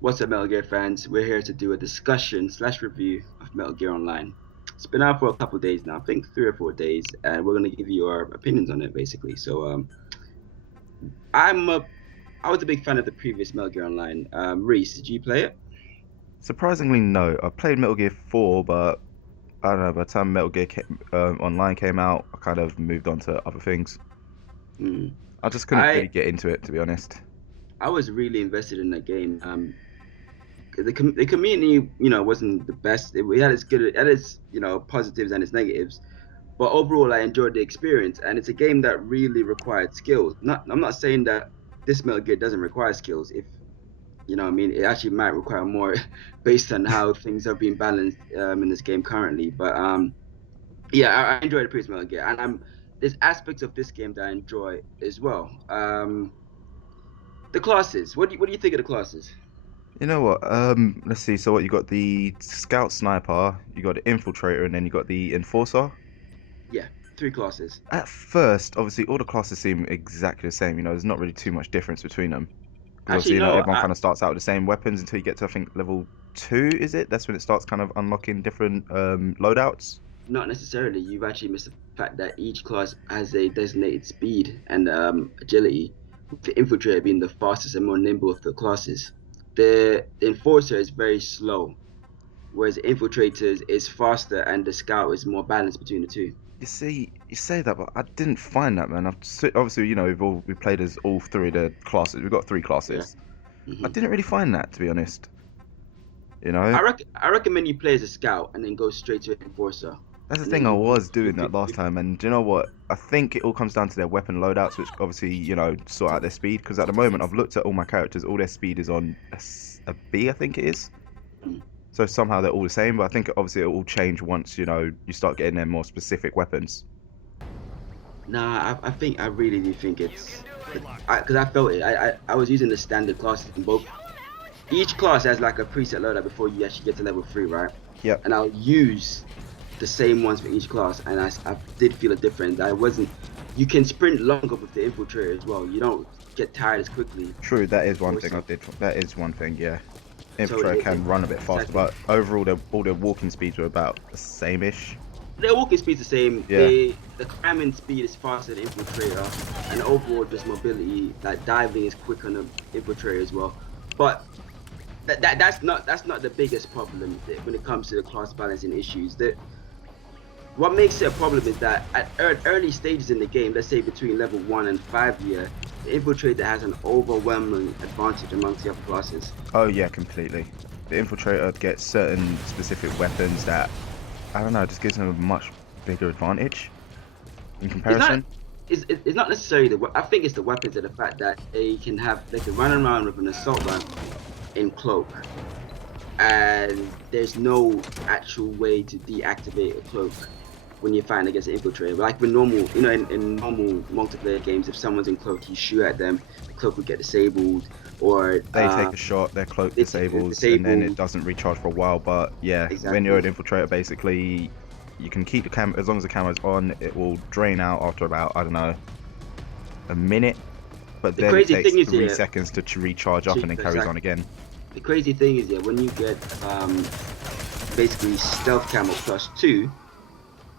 What's up, Metal Gear fans? We're here to do a discussion slash review of Metal Gear Online. It's been out for a couple of days now, I think 3 or 4 days, and we're gonna give you our opinions on it basically. I'm a, I was a big fan of the previous Metal Gear Online. Reese, did you play it? Surprisingly, no. I played Metal Gear 4, but I don't know, by the time Online came out, I kind of moved on to other things. Hmm. I just couldn't I really get into it, to be honest. I was really invested in that game. The community, wasn't the best. It had its good, it had its positives and its negatives. But overall, I enjoyed the experience, and it's a game that really required skills. I'm not saying that this Metal Gear doesn't require skills. If you know, what I mean, it actually might require more based on how things are being balanced in this game currently. But yeah, I enjoyed the previous Metal Gear, and there's aspects of this game that I enjoy as well. The classes. What do you think of the classes? You know what? Let's see. So what you got the Scout Sniper, you got the Infiltrator, and then you got the Enforcer. Yeah, three classes. At first, obviously, all the classes seem exactly the same. There's not really too much difference between them. Because Actually, obviously, no, everyone kind of starts out with the same weapons until you get to, I think, level 2, is it? That's when it starts kind of unlocking different loadouts. not necessarily. You've actually missed the fact that each class has a designated speed and agility, with the infiltrator being the fastest and more nimble of the classes. The enforcer is very slow, whereas the infiltrator is faster and the scout is more balanced between the two. You see, you say that, but I didn't find that, man. Obviously, we played as all three of the classes. We've got three Yeah. classes. I Hmm. didn't really find that, to be honest. You know, I recommend you play as a scout and then go straight to enforcer, that's the and then thing. I was you doing that last you time, and do you know what? I think it all comes down to their weapon loadouts, which obviously, sort out their speed. Because at the moment, I've looked at all my characters. All their speed is on a B, I think it is. So somehow they're all the same, but I think obviously it will change once you start getting their more specific weapons. Nah, I think I really do think it's because I felt it. I was using the standard classes in both. Each class has like a preset loadout before you actually get to level 3, right? Yep. And I'll use the same ones for each class, and I did feel a difference. I wasn't. You can sprint longer with the infiltrator as well. You don't get tired as quickly True, that is one thing I also. did. That is one thing, yeah. So Infiltrator can run a bit faster, exactly. but overall, all their walking speeds were about the same-ish. Their walking speed's the same. Yeah, The climbing speed is faster than infiltrator, and overall just mobility, like diving is quick on the infiltrator as well. But that's not the biggest problem when it comes to the class balancing issues. What makes it a problem is that at early stages in the game, let's say between level 1 and 5 here, the infiltrator has an overwhelming advantage amongst the other classes. oh yeah, completely. The Infiltrator gets certain specific weapons that, I don't know, just gives them a much bigger advantage in It's not comparison. it's not necessarily I think it's the weapons and the fact that they can run around with an assault rifle in cloak, and there's no actual way to deactivate a cloak when you're fighting against an infiltrator. Like with normal, in normal multiplayer games, if someone's in cloak, you shoot at them, the cloak will get disabled, or They take a shot, their cloak it's disables, and then it disabled. doesn't recharge for a while. But yeah, when you're Exactly. an Infiltrator, basically, you can keep the camera as long as the camera's on. It will drain out after about, I don't know, a minute, but The then it crazy takes thing is three here, seconds to recharge up and then carries on exactly. again. The crazy thing is here, when you get basically stealth camo plus 2,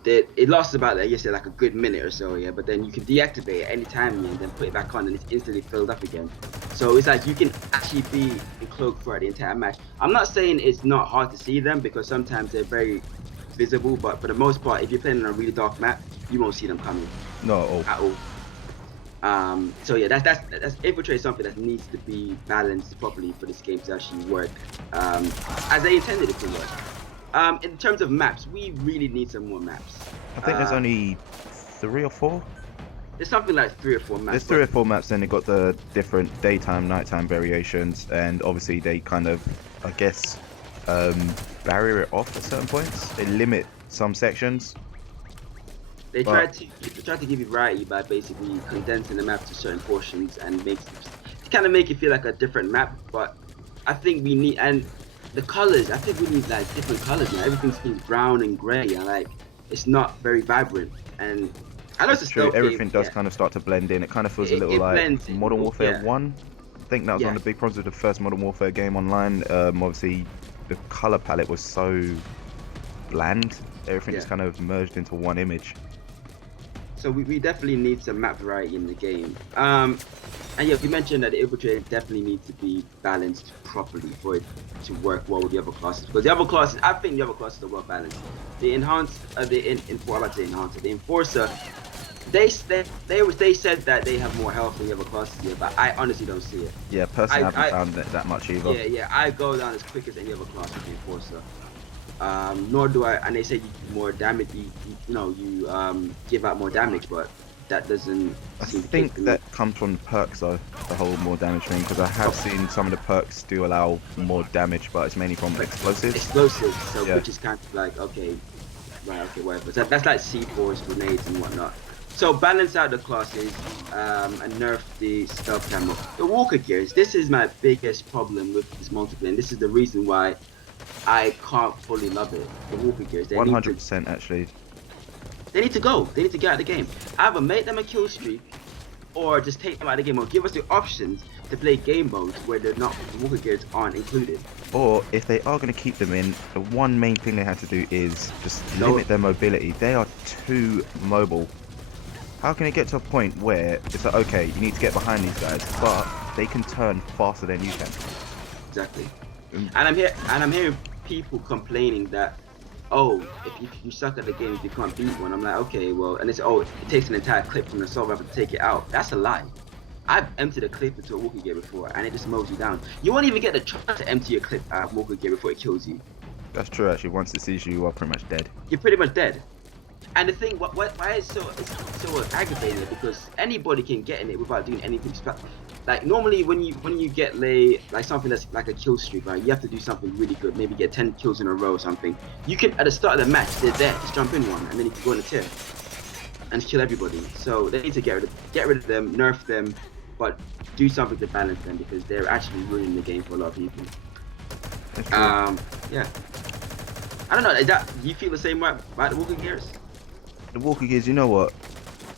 that it lasts about, I guess, like a good minute or so, yeah. But then you can deactivate it anytime, yeah, and then put it back on, and it's instantly filled up again. So it's like you can actually be in cloak throughout the entire match. I'm not saying it's not hard to see them because sometimes they're very visible, but for the most part, if you're playing on a really dark map, you won't see them coming Not at all. at all. So yeah, that's infiltrate something that needs to be balanced properly for this game to actually work as they intended it to work. In terms of maps, we really need some more maps. I think there's Uh, only three or four. there's something like 3 or 4 maps, There's three but or four maps, then they got the different daytime, nighttime variations, and obviously they kind of, I guess, barrier it off at certain points. They limit some sections, they but tried to give you variety by basically condensing the map to certain portions and makes to kind of make it feel like a different map. But I think we need and the colors. I think we need like different colors now. Everything seems brown and gray, and like it's not very vibrant. And I know it's a it's true. stealth game, Everything does yeah. kind of start to blend in. It kind of feels a little It like blends in, Modern Warfare yeah. 1. think that was one Yeah. of the big problems with the first Modern Warfare game online. Obviously, the color palette was so bland. Everything Yeah. just kind of merged into one image. So we definitely need some map variety in the game. And yeah, you mentioned that the infiltrator definitely needs to be balanced properly for it to work well with the other classes. Because the other classes, I think the other classes are well balanced. The enhanced, the enforcer, they said that they have more health than the other classes here, but I honestly don't see it. Yeah, personally, I haven't I found that much either. yeah, I go down as quick as any other class with the enforcer. Nor do I, and they say you do more damage, you give out more damage, but that doesn't I seem to think fit that comes from the perks though, the whole more damage thing, because I have seen some of the perks do allow more damage, but it's mainly from explosives. explosives, so Yeah. which is kind of like, okay, right, okay, whatever. So that's like C4s, grenades, and whatnot. So balance out the classes and nerf the stealth camo. The Walker gears, this is my biggest problem with this multiplayer, and this is the reason why I can't fully love it. The Walker gears, 100% actually. they need to go. They need to get out of the game. Either make them a kill streak, or just take them out of the game, or give us the options to play game modes where the Walker gears aren't included. Or if they are going to keep them in, the one main thing they have to do is just limit their mobility. They are too mobile. How can it get to a point where it's like, okay, you need to get behind these guys, but they can turn faster than you can? Exactly. And I'm hearing people complaining that, oh, if you suck at the game, if you can't beat one, I'm like, okay, well, and it's, oh, it takes an entire clip from the assault rifle to take it out. That's a lie. I've emptied a clip into a Walker gear before, and it just mows you down. You won't even get the chance to empty a clip out of Walker gear before it kills you. That's true actually, once it sees you, you are pretty much dead. You're pretty much dead. And the thing, why it's so aggravating, because anybody can get in it without doing anything special. Like normally when you get like something that's like a kill streak, right? You have to do something really good, maybe get 10 kills in a row or something. You can at the start of the match, they're there, just jump in one, and then you can go in a tier and kill everybody. So they need to get rid of them, nerf them, but do something to balance them, because they're actually ruining the game for a lot of people. That's true. Yeah. I don't know. Do you feel the same way about the Walker gears? The Walker gears, you know what?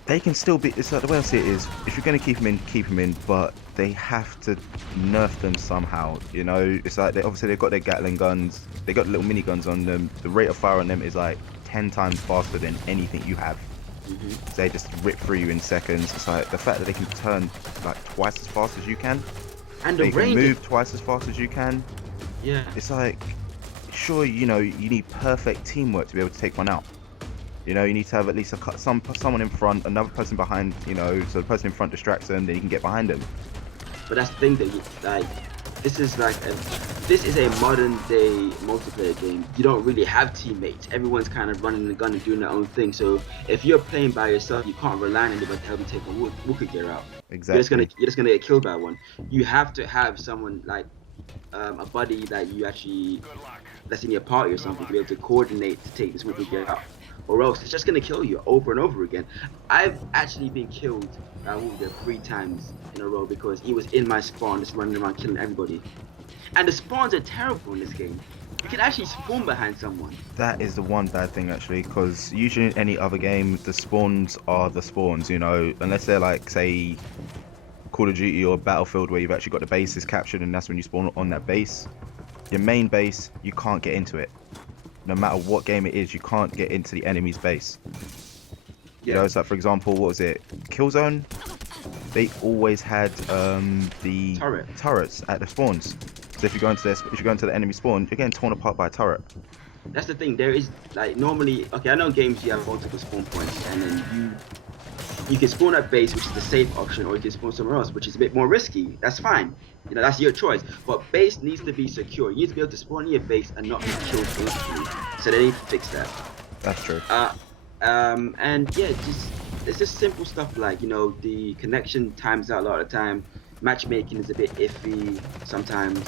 They can still be. It's like the way I see it is, if you're going to keep them in, but they have to nerf them somehow. You know, it's like obviously they've got their Gatling guns, they got little mini guns on them. The rate of fire on them is like 10 times faster than anything you have. So they just rip through you in seconds. It's like the fact that they can turn like twice as fast as you can, And the they can range. move twice as fast as you can. Yeah. It's like, sure, you know, you need perfect teamwork to be able to take one out. You know, you need to have at least someone in front, another person behind, you know, so the person in front distracts them, then you can get behind them. But that's the thing that this is a modern day multiplayer game. You don't really have teammates. Everyone's kind of running the gun and doing their own thing. So if you're playing by yourself, you can't rely on anybody to help you take a Walker gear out. Exactly. You're just gonna get killed by one. You have to have someone like a buddy that you actually that's in your party or something to be able to coordinate to take this Walker gear out. Or else it's just gonna kill you over and over again. I've actually been killed by Walker 3 times in a row because he was in my spawn, just running around killing everybody. And the spawns are terrible in this game. You can actually spawn behind someone. That is the one bad thing actually, because usually in any other game, the spawns are the spawns, you know, unless they're like, say, Call of Duty or Battlefield where you've actually got the bases captured and that's when you spawn on that base. Your main base, you can't get into it. No matter what game it is, you can't get into the enemy's base. You know, it's like, for example, what was it? Killzone? They always had the turrets at the spawns. So if you go into the enemy spawn, you're getting torn apart by a turret. That's the thing. There is like normally, okay, I know games you have multiple spawn points, and then you can spawn at base, which is the safe option, or you can spawn somewhere else, which is a bit more risky. That's fine. You know, that's your choice. But base needs to be secure. You need to be able to spawn in your base and not be killed instantly. So they need to fix that. That's true. And yeah, it's just simple stuff like, you know, the connection times out a lot of the time. Matchmaking is a bit iffy sometimes.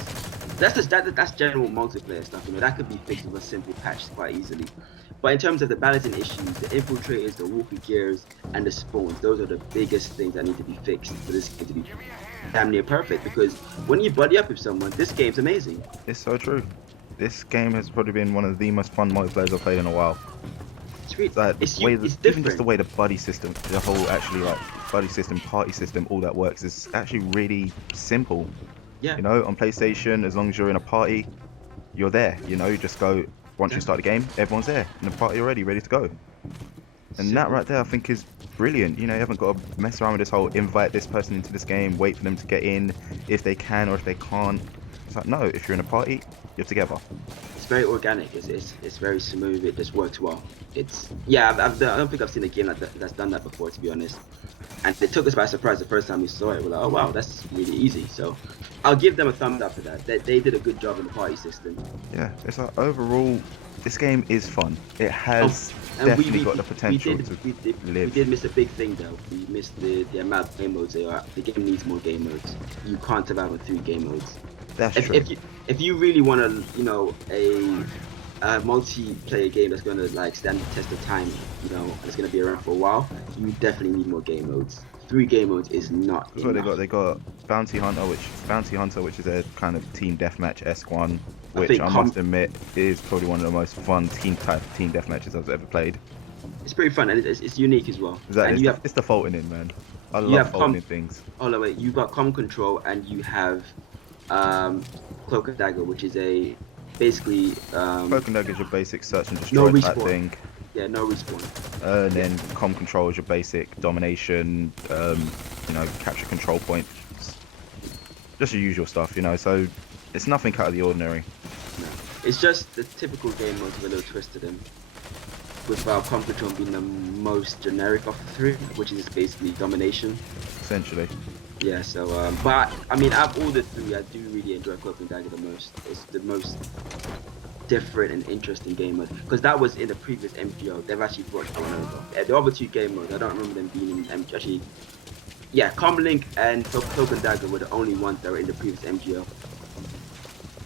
That's general multiplayer stuff. You know, that could be fixed with a simple patch quite easily. But in terms of the balancing issues, the infiltrators, the Walker gears, and the spawns, those are the biggest things that need to be fixed for this game to be damn near perfect. Because when you buddy up with someone, this game's amazing. It's so true. This game has probably been one of the most fun multiplayers I've played in a while. Sweet. Like, It's even different. just the way the buddy system, the whole actually like buddy system, party system, all that works. It's actually really simple. Yeah. You know, on PlayStation, as long as you're in a party, you're there. You know, you just go, once you start the game, everyone's there in the party already, ready to go. And that right there, I think, is brilliant. You know, you haven't got to mess around with this whole invite this person into this game, wait for them to get in, if they can or if they can't. It's like, no, if you're in a party, you're together. It's very organic. It's very smooth. It just works well. I don't think I've seen a game that's done that before, to be honest. And it took us by surprise the first time we saw it. We're like, oh wow, that's really easy. So I'll give them a thumbs up for that. They did a good job in the party system. Yeah, it's like overall, this game is fun. It has definitely got the potential to live. We did miss a big thing though. We missed the amount of game modes there are. The game needs more game modes. You can't survive with 3 game modes. That's true. If you really want to, you know, a multiplayer game that's going to like stand the test of time, you know, and it's going to be around for a while, you definitely need more game modes. 3 game modes is not That's what they got. They got Bounty Hunter, which is a kind of team deathmatch-esque one, which I must admit is probably one of the most fun team deathmatches I've ever played. It's pretty fun and it's unique as well. Exactly. It's the faulting in, man. I love faulting things. Oh no, wait, you've got comm control and you have Cloak and Dagger, which is basically Cloak and Dagger is your basic search and destroy type thing. Yeah, no respawn. And then comm control is your basic domination, you know, capture control points, just your usual stuff, you know. So it's nothing out of the ordinary. No. It's just the typical game modes with a little twist to them. With comm control being the most generic of the 3, which is basically domination. Essentially. Yeah, so, but, I mean, out of all the 3, I do really enjoy Cloak and Dagger the most. It's the most different and interesting game mode. Because that was in the previous MGO. They've actually brought that one over. The other 2 game modes, I don't remember them being in MGO. Actually, yeah, Comlink and Cloak and Dagger were the only ones that were in the previous MGO.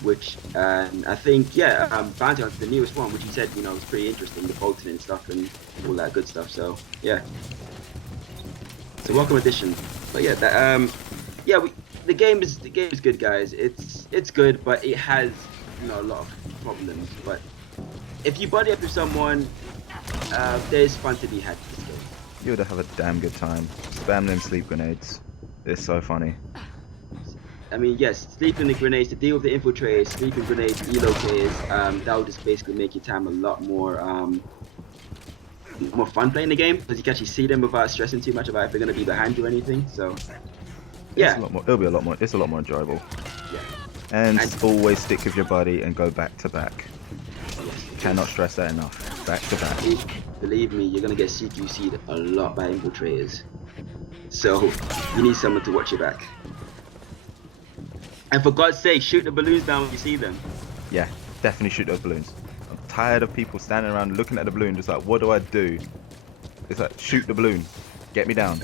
Which, I think, yeah, Bounty Hunter, the newest one, which you said, you know, was pretty interesting, the bolting and stuff and all that good stuff. So, yeah. It's a welcome addition. But yeah, the game is good, guys. It's good, but it has, you know, a lot of problems. But if you buddy up with someone, there's fun to be had in this game. You would have a damn good time. Spam them sleep grenades. It's so funny. I mean, yes, sleeping the grenades to deal with the infiltrators, sleeping grenades, elocators. That will just basically make your time a lot more fun playing the game, because you can actually see them without stressing too much about if they're going to be behind you or anything. So yeah, it'll be a lot more. It's a lot more enjoyable. Yeah. And always stick with your buddy and go back to back. Cannot stress that enough. Back to back. Believe me, you're going to get CQC'd a lot by infiltrators. So you need someone to watch your back. And for God's sake, shoot the balloons down when you see them. Yeah, definitely shoot those balloons. I'm tired of people standing around looking at the balloon just like, what do I do? It's like, shoot the balloon. Get me down.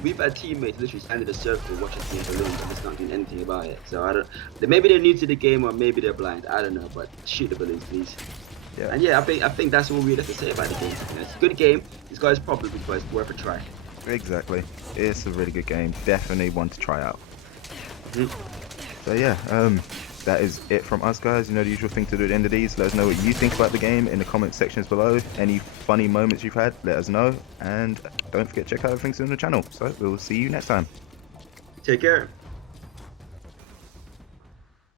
We've had teammates literally stand in a circle watching the balloons and just not doing anything about it. So I don't. Maybe they're new to the game or maybe they're blind. I don't know, but shoot the balloons, please. Yeah. And yeah, I think that's all we have to say about the game. You know, it's a good game. It's got its problems, but it's worth a try. Exactly. It's a really good game. Definitely one to try out. So yeah, that is it from us, guys. You know, the usual thing to do at the end of these. Let us know what you think about the game in the comment sections below. Any funny moments you've had, let us know. And don't forget to check out everything on the channel. So we'll see you next time. Take care.